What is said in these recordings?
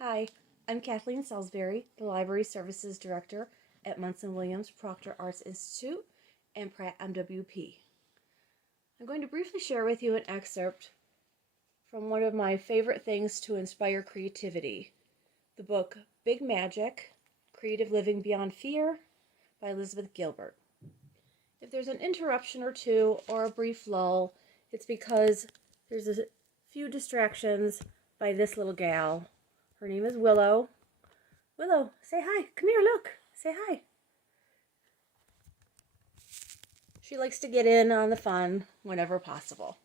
Hi, I'm Kathleen Salsbury, the Library Services Director at Munson Williams Proctor Arts Institute and Pratt MWP. I'm going to briefly share with you an excerpt from one of my favorite things to inspire creativity, the book Big Magic, Creative Living Beyond Fear by Elizabeth Gilbert. If there's an interruption or two or a brief lull, it's because there's a few distractions by this little gal. Her name is Willow. Willow, say hi. Come here, look. Say hi. She likes to get in on the fun whenever possible.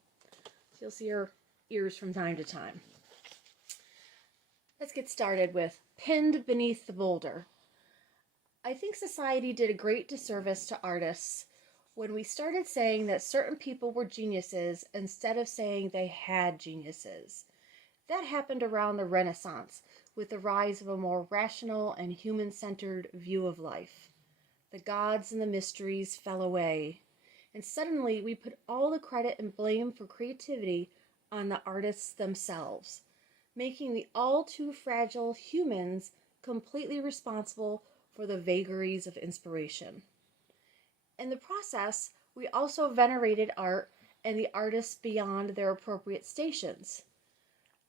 You'll see her ears from time to time. Let's get started with Pinned Beneath the Boulder. I think society did a great disservice to artists when we started saying that certain people were geniuses instead of saying they had geniuses. That happened around the Renaissance with the rise of a more rational and human-centered view of life. The gods and the mysteries fell away, and suddenly we put all the credit and blame for creativity on the artists themselves, making the all too fragile humans completely responsible for the vagaries of inspiration. In the process, we also venerated art and the artists beyond their appropriate stations.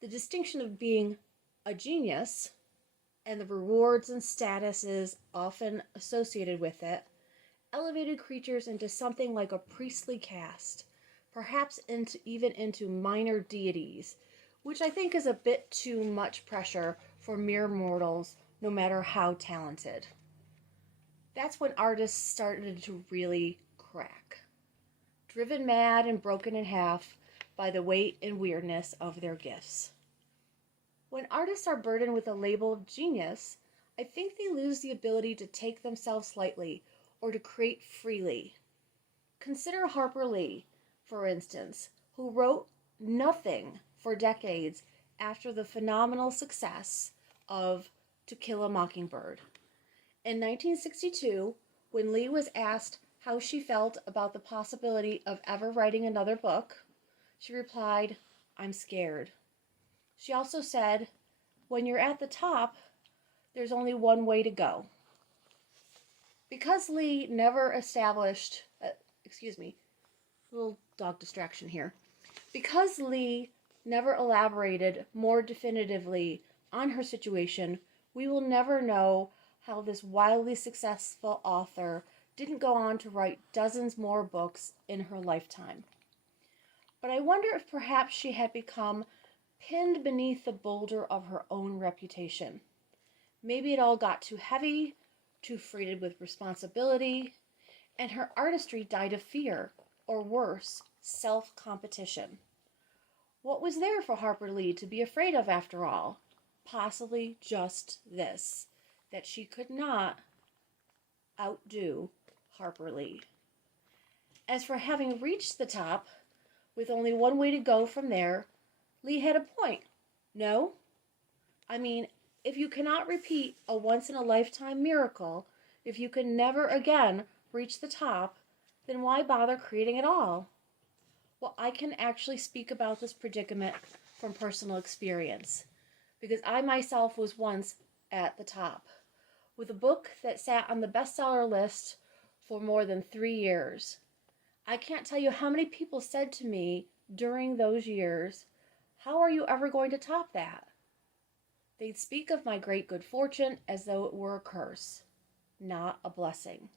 The distinction of being a genius and the rewards and statuses often associated with it elevated creatures into something like a priestly caste, perhaps even into minor deities, which I think is a bit too much pressure for mere mortals, no matter how talented. That's when artists started to really crack, driven mad and broken in half by the weight and weirdness of their gifts. When artists are burdened with a label of genius, I think they lose the ability to take themselves lightly or to create freely. Consider Harper Lee, for instance, who wrote nothing for decades after the phenomenal success of To Kill a Mockingbird. In 1962, when Lee was asked how she felt about the possibility of ever writing another book, she replied, "I'm scared." She also said, "When you're at the top, there's only one way to go." Because Lee never established, little dog distraction here. Because Lee never elaborated more definitively on her situation, we will never know how this wildly successful author didn't go on to write dozens more books in her lifetime. But I wonder if perhaps she had become pinned beneath the boulder of her own reputation. Maybe it all got too heavy, too freighted with responsibility, and her artistry died of fear, or worse, self-competition. What was there for Harper Lee to be afraid of after all? Possibly just this, that she could not outdo Harper Lee. As for having reached the top, with only one way to go from there, Lee had a point. No? I mean, if you cannot repeat a once-in-a-lifetime miracle, if you can never again reach the top, then why bother creating at all? Well, I can actually speak about this predicament from personal experience, because I myself was once at the top, with a book that sat on the bestseller list for more than 3 years. I can't tell you how many people said to me during those years, "How are you ever going to top that?" They'd speak of my great good fortune as though it were a curse, not a blessing,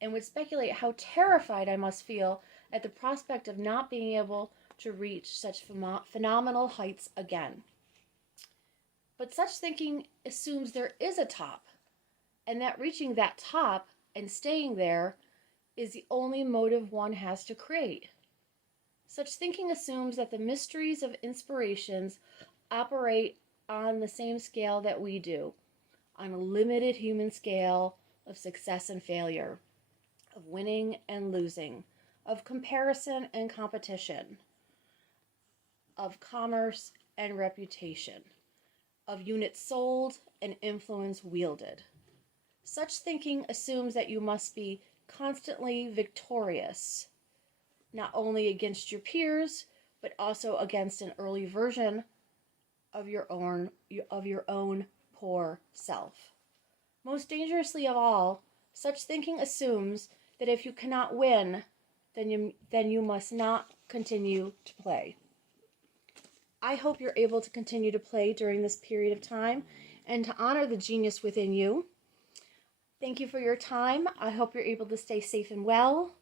and would speculate how terrified I must feel at the prospect of not being able to reach such phenomenal heights again. But such thinking assumes there is a top, and that reaching that top and staying there is the only motive one has to create. Such thinking assumes that the mysteries of inspirations operate on the same scale that we do, on a limited human scale of success and failure, of winning and losing, of comparison and competition, of commerce and reputation, of units sold and influence wielded. Such thinking assumes that you must be constantly victorious, not only against your peers, but also against an early version of your own poor self. Most dangerously of all, such thinking assumes that if you cannot win, then you must not continue to play. I hope you're able to continue to play during this period of time and to honor the genius within you. Thank you for your time. I hope you're able to stay safe and well.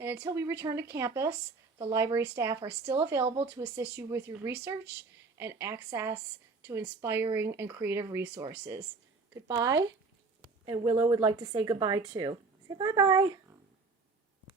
And until we return to campus, the library staff are still available to assist you with your research and access to inspiring and creative resources. Goodbye. And Willow would like to say goodbye too. Say bye-bye.